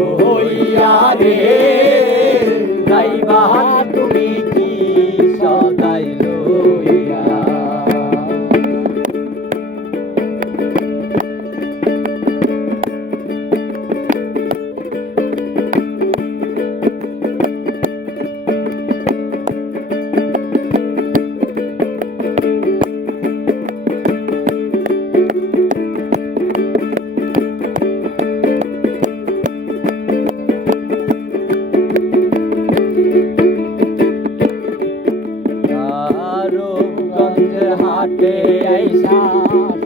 লইয়া রে যাইবা তুমি গঞ্জের আইসা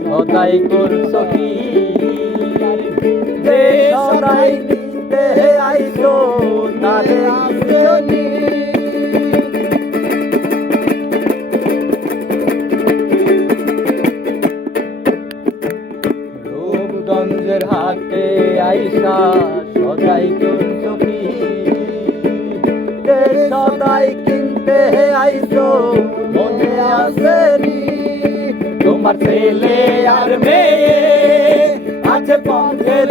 সদাই করছ কি যে সদাই কিনতে আইসো, তারে আসনি রূপগঞ্জের হাটে আইসা সদাই করছ কি সদাই কিনতে আইসো, মনে তোমার ছেলে আর মেয়ে আজ পথের